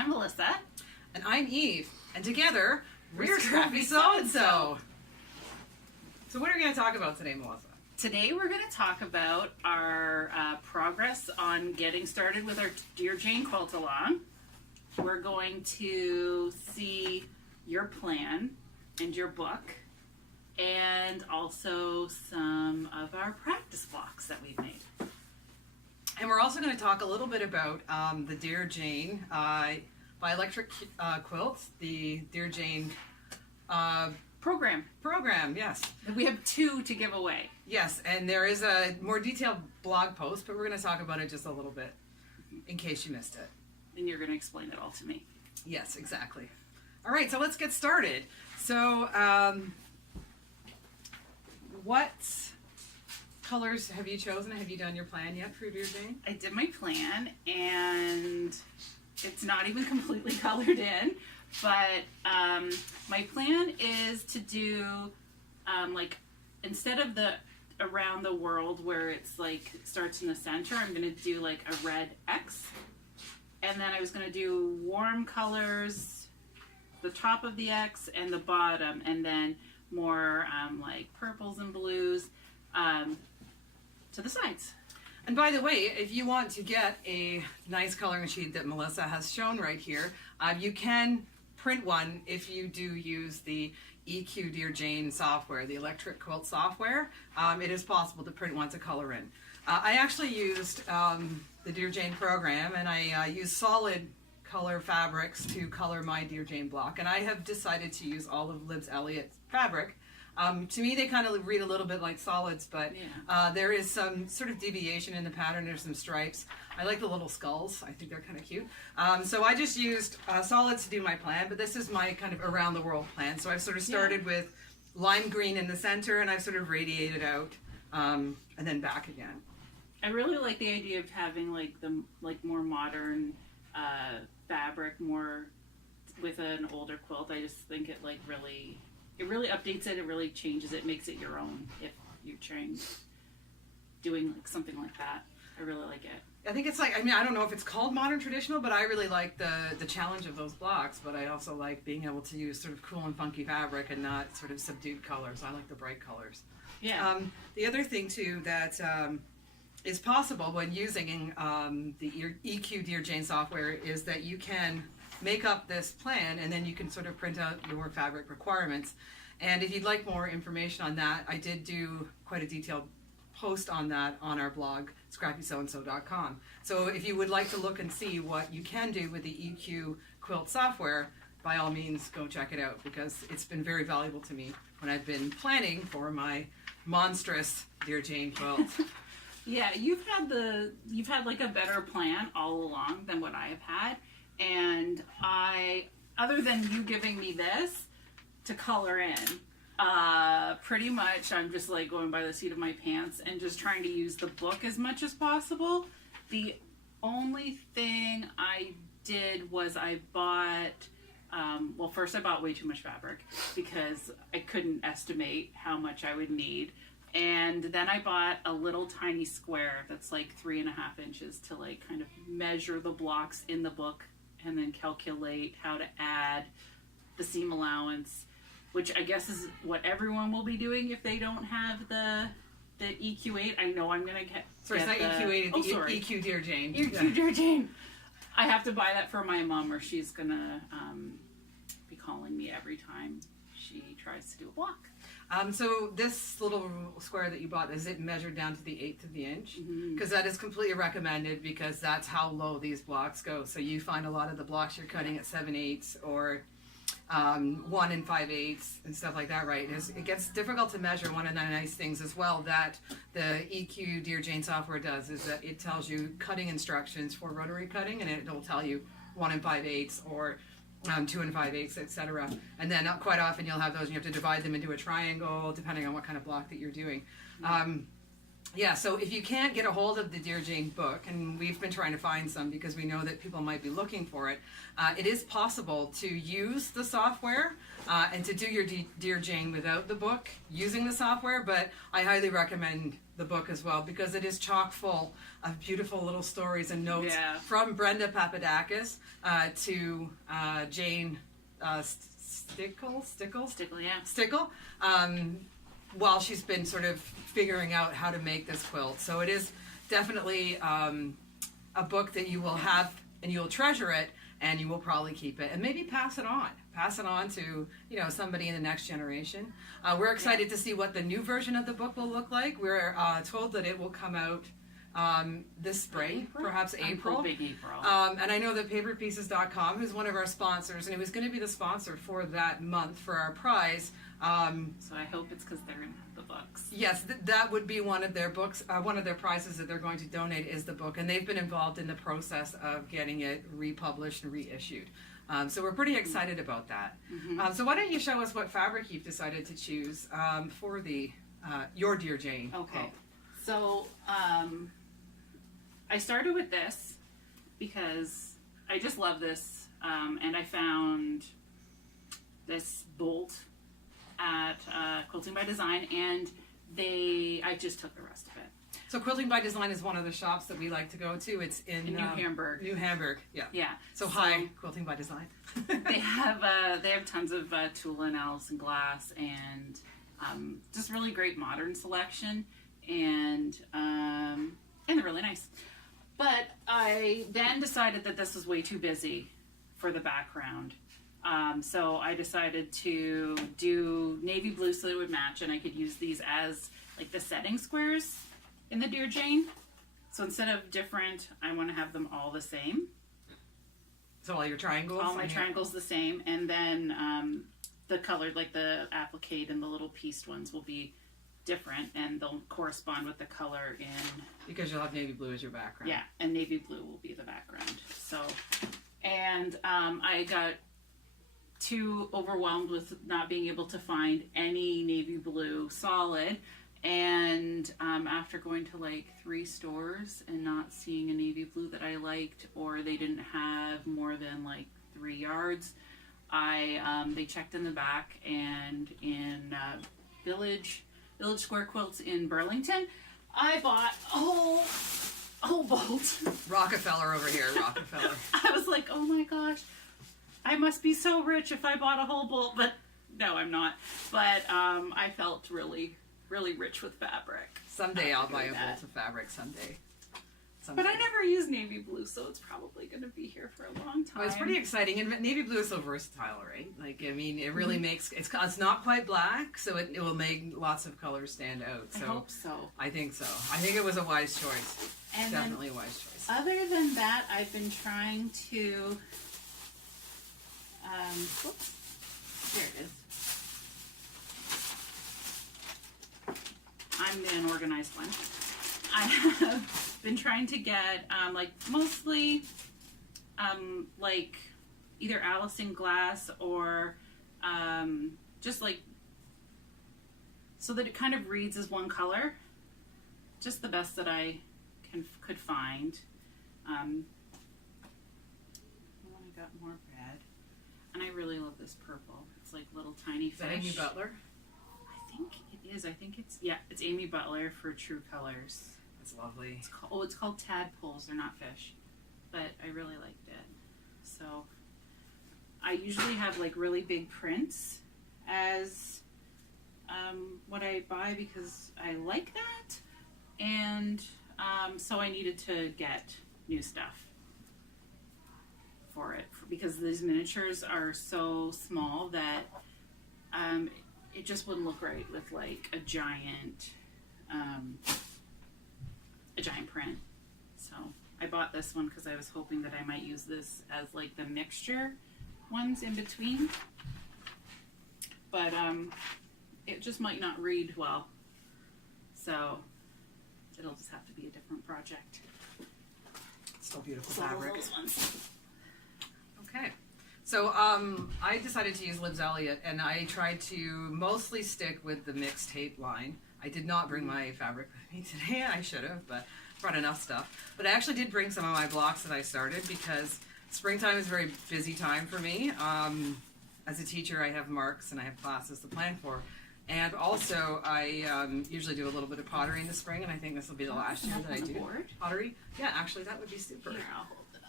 I'm Melissa. And I'm Eve. And together, we're Scrappysewandso. So what are we going to talk about today, Melissa? Today we're going to talk about our progress on getting started with our Dear Jane quilt along. We're going to see your plan and your book, and also some of our practice blocks that we've made. And we're also going to talk a little bit about the Dear Jane by Applique Quilts, the Dear Jane Program, yes. We have 2 to give away. Yes, and there is a more detailed blog post, but we're going to talk about it just a little bit in case you missed it. And you're going to explain it all to me. Yes, exactly. All right, so let's get started. So, what colors have you chosen? Have you done your plan yet for Dear Jane? I did my plan, and it's not even completely colored in, but my plan is to do like, instead of the around the world where it's like starts in the center, I'm going to do like a red X, and then I was going to do warm colors, the top of the X and the bottom, and then more like purples and blues to the sides. And by the way, if you want to get a nice coloring sheet that Melissa has shown right here, you can print one if you do use the EQ Dear Jane software, the electric quilt software. It is possible to print one to color in. I actually used the Dear Jane program, and I used solid color fabrics to color my Dear Jane block, and I have decided to use all of Libs Elliott's fabric. To me, they kind of read a little bit like solids, but there is some sort of deviation in the pattern. There's some stripes. I like the little skulls. I think they're kind of cute. So I just used solids to do my plan, but this is my kind of around the world plan. So I've sort of started with lime green in the center, and I've sort of radiated out and then back again. I really like the idea of having like the more modern fabric, more with an older quilt. I just think it really updates it. It really changes it, makes it your own. If you're doing like something like that, I really like it. I think it's like, I mean, I don't know if it's called modern traditional, but I really like the challenge of those blocks. But I also like being able to use sort of cool and funky fabric and not sort of subdued colors. I like the bright colors. Yeah. The other thing too that is possible when using the EQ Dear Jane software is that you can make up this plan, and then you can sort of print out your fabric requirements. And if you'd like more information on that, I did do quite a detailed post on that on our blog, scrappysewandso.com. So if you would like to look and see what you can do with the EQ quilt software, by all means go check it out, because it's been very valuable to me when I've been planning for my monstrous Dear Jane quilt. Yeah, you've had like a better plan all along than what I have had. And other than you giving me this to color in, pretty much I'm just like going by the seat of my pants and just trying to use the book as much as possible. The only thing I did was I bought, well, first I bought way too much fabric because I couldn't estimate how much I would need. And then I bought a little tiny square that's like 3.5 inches to like kind of measure the blocks in the book, and then calculate how to add the seam allowance, which I guess is what everyone will be doing if they don't have the EQ8. I know I'm gonna get. Sorry, it's not EQ8, it's EQ Dear Jane. EQ Dear Jane. I have to buy that for my mom, or she's gonna be calling me every time she tries to do a block. So this little square that you bought, is it measured down to the 1/8 of the inch? Because that is completely recommended, because that's how low these blocks go. So you find a lot of the blocks you're cutting at 7/8 or 1 5/8 and stuff like that, right? It gets difficult to measure. One of the nice things as well that the EQ Dear Jane software does is that it tells you cutting instructions for rotary cutting, and it'll tell you 1 5/8 or 2 5/8, etc. And then quite often you'll have those and you have to divide them into a triangle depending on what kind of block that you're doing. Yeah, so if you can't get a hold of the Dear Jane book, and we've been trying to find some because we know that people might be looking for it, it is possible to use the software and to do your Dear Jane without the book using the software, but I highly recommend the book as well because it is chock full of beautiful little stories and notes from Brenda Papadakis to Jane Stickle, while she's been sort of figuring out how to make this quilt. So it is definitely a book that you will have and you'll treasure it and you will probably keep it and maybe pass it on to, you know, somebody in the next generation. We're excited to see what the new version of the book will look like. We're told that it will come out this spring, perhaps April. Big April. And I know that paperpieces.com, who's one of our sponsors, and it was going to be the sponsor for that month for our prize. So I hope it's because they're going to have the books. Yes, that would be one of their books. One of their prizes that they're going to donate is the book, and they've been involved in the process of getting it republished and reissued. So we're pretty excited about that. Mm-hmm. So why don't you show us what fabric you've decided to choose for the your Dear Jane Okay. quilt. So I started with this because I just love this, and I found this bolt at Quilting by Design, and I just took the rest of it. So Quilting by Design is one of the shops that we like to go to. It's in New Hamburg. New Hamburg, yeah. Yeah. So hi, Quilting by Design. they have tons of tulle and Allison glass and just really great modern selection, and they're really nice. But I then decided that this was way too busy for the background. So I decided to do navy blue so it would match, and I could use these as like the setting squares in the Dear Jane. So instead of different, I want to have them all the same. So all your triangles? All my triangles the same, and then the colored, like the applique and the little pieced ones will be different, and they'll correspond with the color in... Because you'll have navy blue as your background. Yeah, and navy blue will be the background. So, and I got too overwhelmed with not being able to find any navy blue solid, and after going to like 3 stores and not seeing a navy blue that I liked, or they didn't have more than like 3 yards, they checked in the back, and in Village Square Quilts in Burlington, I bought a whole bolt. Rockefeller over here, Rockefeller. I was like, oh my gosh, I must be so rich if I bought a whole bolt, but no, I'm not. But I felt really, really rich with fabric. Someday I'll buy a bolt of fabric, someday. But I never use navy blue, so it's probably going to be here for a long time. Well, it's pretty exciting, and navy blue is so versatile, right? Like, I mean, it really makes, it's not quite black, so it will make lots of colors stand out. So I hope so. I think so. I think it was a wise choice. And definitely a wise choice. Other than that, I've been trying to, whoops, there it is. I'm an organized one. I have been trying to get like mostly like either Allison glass or just like so that it kind of reads as one color, just the best that I could find. I got more red, and I really love this purple. It's like little tiny fish. Is that Amy Butler? I think it is. I think it's Amy Butler for True Colors. That's lovely. It's called tadpoles. They're not fish, but I really liked it. So I usually have like really big prints as what I buy because I like that, and so I needed to get new stuff for it because these miniatures are so small that it just wouldn't look right with like a giant print. So I bought this one because I was hoping that I might use this as like the mixture ones in between, but it just might not read well, so it'll just have to be a different project. Still beautiful So fabric. those ones. Okay. So I decided to use Libbs Elliott, and I tried to mostly stick with the mixed tape line. I did not bring my fabric with me today. I should have, but brought enough stuff. But I actually did bring some of my blocks that I started because springtime is a very busy time for me. As a teacher, I have marks and I have classes to plan for. And also, I usually do a little bit of pottery in the spring, and I think this will be the last year that I do pottery. Yeah, actually, that would be super. Here, I'll hold it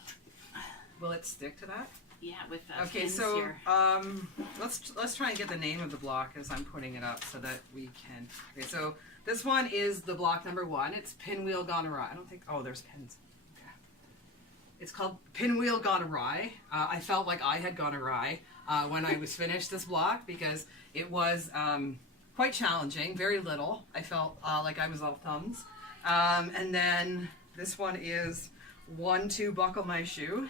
up. Will it stick to that? Yeah, with the Okay, pins so here. let's try and get the name of the block as I'm putting it up so that we can. Okay, so this one is the block number 1. It's Pinwheel Gone Awry. I don't think. Oh, there's pins. Okay. It's called Pinwheel Gone Awry. I felt like I had gone awry when I was finished this block because it was quite challenging. Very little. I felt like I was all thumbs. And then this one is 1, 2, Buckle My Shoe.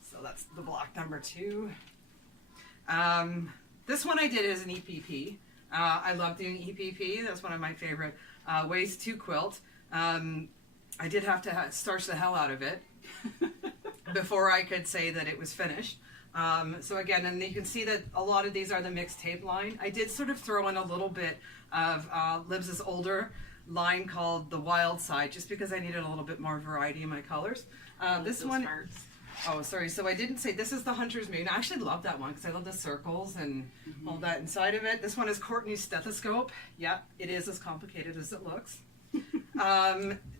So that's the block number 2. This one I did as an EPP. I love doing EPP. That's one of my favorite ways to quilt. I did have to starch the hell out of it before I could say that it was finished. So again, and you can see that a lot of these are the mixed tape line. I did sort of throw in a little bit of Libs's older line called the Wild Side, just because I needed a little bit more variety in my colors. This one. Parts. Oh, sorry. So I didn't say this is the Hunter's Moon. I actually love that one because I love the circles and all that inside of it. This one is Courtney's Stethoscope. Yeah, it is as complicated as it looks.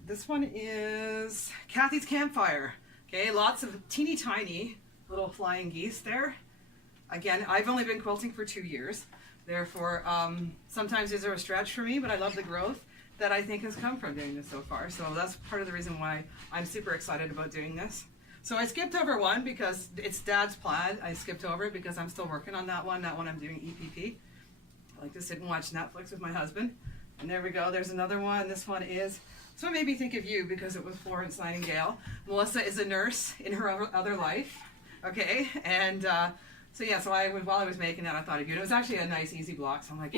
This one is Kathy's Campfire. Okay, lots of teeny tiny little flying geese there. Again, I've only been quilting for 2 years. Therefore, sometimes these are a stretch for me, but I love the growth that I think has come from doing this so far. So that's part of the reason why I'm super excited about doing this. So I skipped over one because it's Dad's plaid. I skipped over it because I'm still working on that one. That one I'm doing EPP. I like to sit and watch Netflix with my husband. And there we go. There's another one. This one made me think of you because it was Florence Nightingale. Melissa is a nurse in her other life. Okay. And so while I was making that, I thought of you. And it was actually a nice, easy block. So I'm like,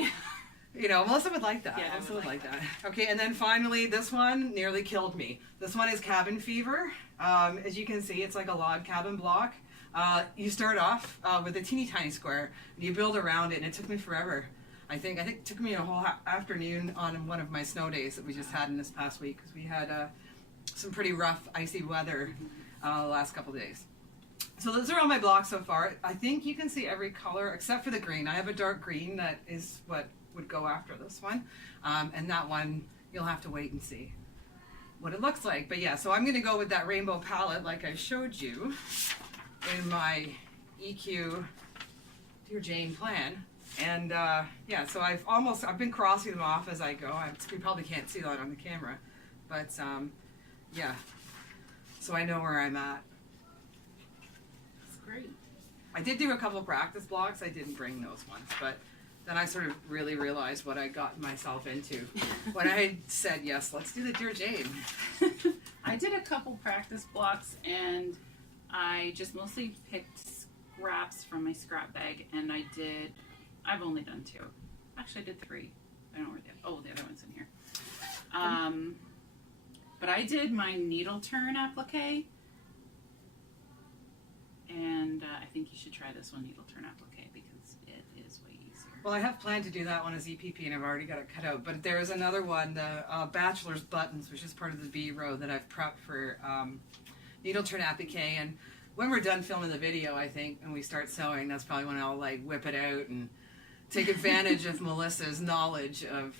Melissa would like that. Yeah, Melissa would like that. Okay, and then finally, this one nearly killed me. This one is Cabin Fever. As you can see, it's like a log cabin block. You start off with a teeny tiny square, and you build around it, and it took me forever. I think it took me a whole afternoon on one of my snow days that we just had in this past week, because we had some pretty rough, icy weather the last couple days. So those are all my blocks so far. I think you can see every color except for the green. I have a dark green that is what would go after this one, and that one you'll have to wait and see what it looks like. But yeah, so I'm going to go with that rainbow palette like I showed you in my EQ Dear Jane plan. And so I've been crossing them off as I go. You probably can't see that on the camera, but yeah, so I know where I'm at. That's great. I did do a couple practice blocks. I didn't bring those ones, but then I sort of really realized what I got myself into when I said, yes, let's do the Dear Jane. I did a couple practice blocks, and I just mostly picked scraps from my scrap bag, and I've only done 2. Actually, I did 3. I don't know where the other one's in here. But I did my needle turn applique, and I think you should try this one, needle turn applique, because it is way easier. Well, I have planned to do that one as EPP, and I've already got it cut out. But there is another one, the Bachelor's Buttons, which is part of the B row that I've prepped for needle turn applique. And when we're done filming the video, I think, and we start sewing, that's probably when I'll like whip it out and take advantage of Melissa's knowledge of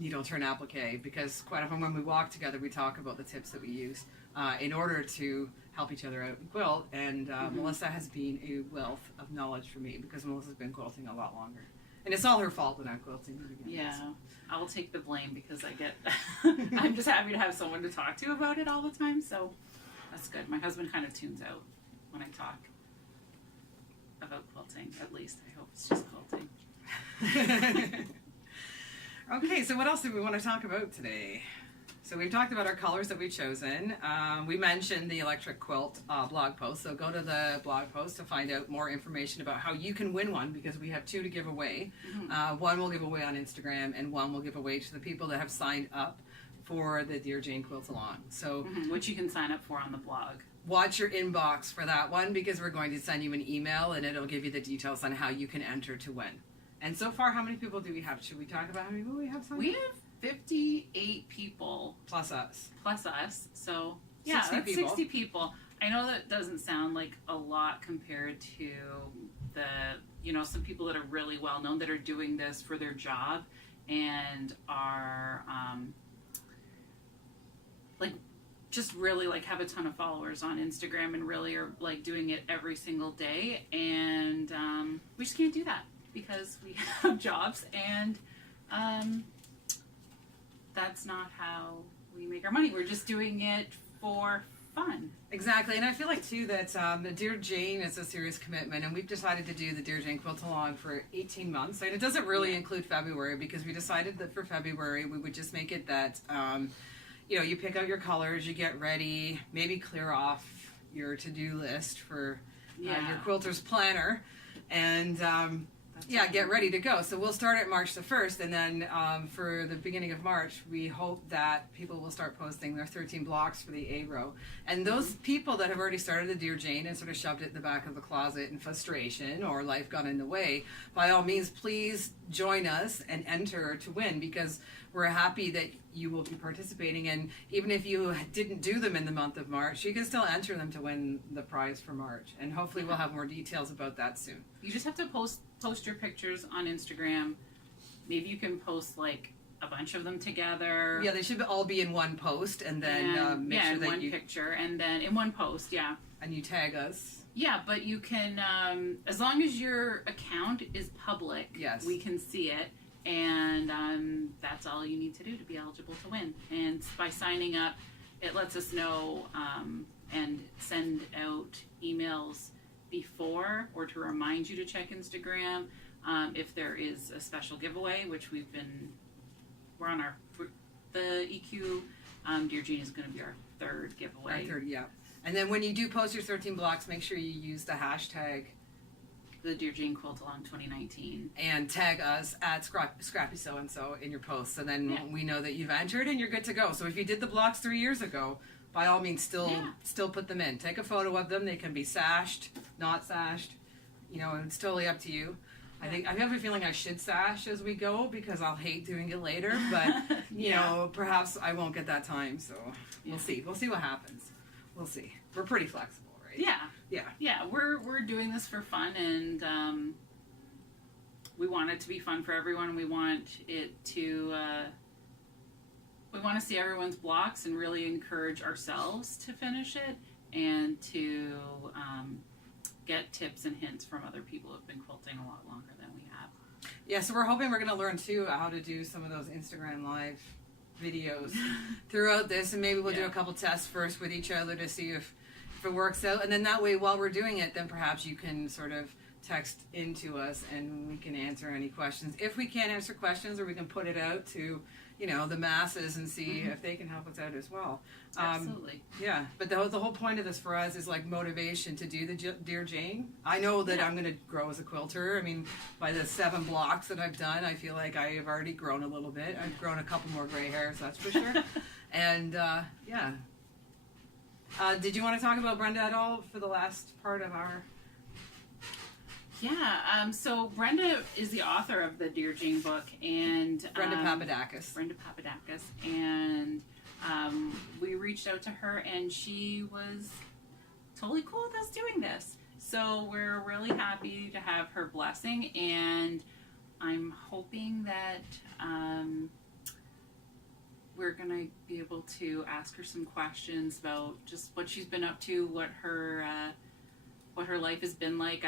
needle turn applique, because quite often when we walk together, we talk about the tips that we use in order to help each other out in quilt, and Melissa has been a wealth of knowledge for me because Melissa's been quilting a lot longer, and it's all her fault that I'm quilting. Yeah, I'll take the blame because I'm just happy to have someone to talk to about it all the time, so that's good. My husband kind of tunes out when I talk about quilting, at least. I hope it's just quilting. Okay, so what else do we want to talk about today? So we've talked about our colors that we've chosen. We mentioned the electric quilt blog post, so go to the blog post to find out more information about how you can win one, because we have 2 to give away. One we'll give away on Instagram, and one we'll give away to the people that have signed up for the Dear Jane Quilts Along. So, which you can sign up for on the blog. Watch your inbox for that one, because we're going to send you an email, and it'll give you the details on how you can enter to win. And so far, how many people do we have? Should we talk about how many people we have? We have 58 people Plus us. So yeah, 60 that's people. 60 people. I know that doesn't sound like a lot compared to the, some people that are really well known that are doing this for their job and are like just really like have a ton of followers on Instagram and really are like doing it every single day. And we just can't do that because we have jobs, and that's not how we make our money. We're just doing it for fun. Exactly, and I feel like too that the Dear Jane is a serious commitment, and we've decided to do the Dear Jane Quilt Along for 18 months, and it doesn't really include February because we decided that for February we would just make it that you pick out your colors, you get ready, maybe clear off your to-do list for your quilter's planner, and get ready to go. So we'll start at March the 1st, and then for the beginning of March, we hope that people will start posting their 13 blocks for the A row. And those people that have already started the Dear Jane and sort of shoved it in the back of the closet in frustration or life got in the way, by all means, please join us and enter to win, because we're happy that you will be participating. And even if you didn't do them in the month of March, you can still enter them to win the prize for March. And hopefully we'll have more details about that soon. You just have to post your pictures on Instagram. Maybe you can post like a bunch of them together. Yeah, they should all be in one post, and then make sure in that one you picture, and then in one post, and you tag us. Yeah, but you can, as long as your account is public, yes, we can see it, and that's all you need to do to be eligible to win. And by signing up, it lets us know and send out emails before or to remind you to check Instagram if there is a special giveaway, which we're on the EQ Dear Jane is going to be our third giveaway. And then when you do post your 13 blocks, make sure you use the hashtag the Dear Jane Quilt Along 2019 and tag us at Scrappysewandso in your posts, and then we know that you've entered and you're good to go. So if you did the blocks 3 years ago, by all means, still put them in. Take a photo of them. They can be sashed, not sashed. It's totally up to you. I have a feeling I should sash as we go because I'll hate doing it later. But perhaps I won't get that time. So we'll see. We'll see what happens. We'll see. We're pretty flexible, right? Yeah. We're doing this for fun, and we want it to be fun for everyone. We want it to. We want to see everyone's blocks and really encourage ourselves to finish it and to get tips and hints from other people who have been quilting a lot longer than we have. Yeah, so we're hoping we're going to learn too how to do some of those Instagram live videos throughout this, and maybe we'll do a couple tests first with each other to see if it works out, and then that way while we're doing it, then perhaps you can sort of text into us and we can answer any questions. If we can't answer questions, or we can put it out to the masses and see if they can help us out as well. Absolutely. Yeah, but the whole point of this for us is like motivation to do the Dear Jane. I know that I'm going to grow as a quilter. I mean, by the 7 blocks that I've done, I feel like I have already grown a little bit. I've grown a couple more gray hairs, that's for sure. And did you want to talk about Brenda at all for the last part of our... Yeah, so Brenda is the author of the Dear Jane book, and Brenda Papadakis, and we reached out to her, and she was totally cool with us doing this. So we're really happy to have her blessing, and I'm hoping that we're gonna be able to ask her some questions about just what she's been up to, what her life has been like.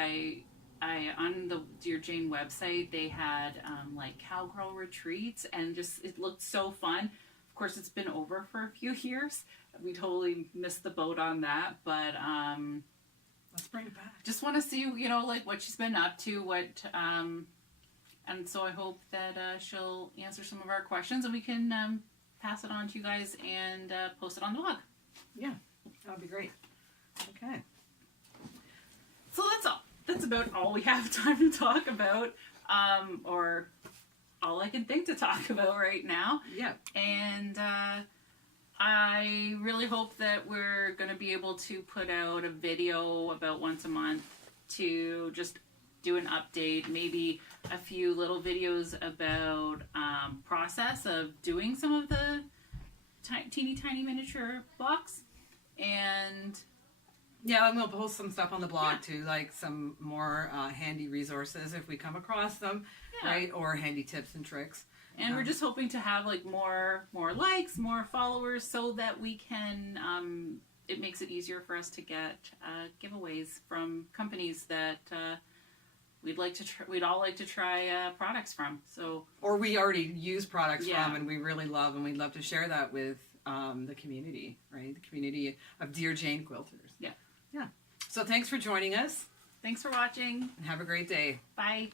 On the Dear Jane website, they had like cowgirl retreats, and just it looked so fun. Of course, it's been over for a few years. We totally missed the boat on that, but let's bring it back. Just want to see, like what she's been up to, and so I hope that she'll answer some of our questions, and we can pass it on to you guys and post it on the blog. Yeah, that would be great. Okay. So that's all. That's about all we have time to talk about, or all I can think to talk about right now. Yeah. And I really hope that we're going to be able to put out a video about once a month to just do an update, maybe a few little videos about process of doing some of the teeny tiny miniature blocks. And yeah, and we'll post some stuff on the blog Yeah. too, like some more handy resources if we come across them, Yeah. right? Or handy tips and tricks. And we're just hoping to have like more likes, more followers, so that we can. It makes it easier for us to get giveaways from companies that we'd all like to try products from. So, or we already use products Yeah. from and we really love, and we'd love to share that with the community, right? The community of Dear Jane quilters. Yeah. Yeah. So thanks for joining us, thanks for watching. and have a great day. Bye.